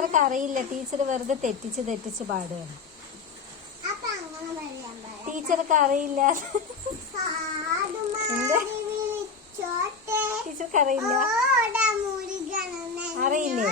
ടീച്ചർക്ക് അറിയില്ല. ടീച്ചർ വെറുതെ തെറ്റിച്ച് പാടുകയാണ്. ടീച്ചർക്ക് അറിയില്ല. ടീച്ചർക്ക് അറിയില്ല. അറിയില്ലേ?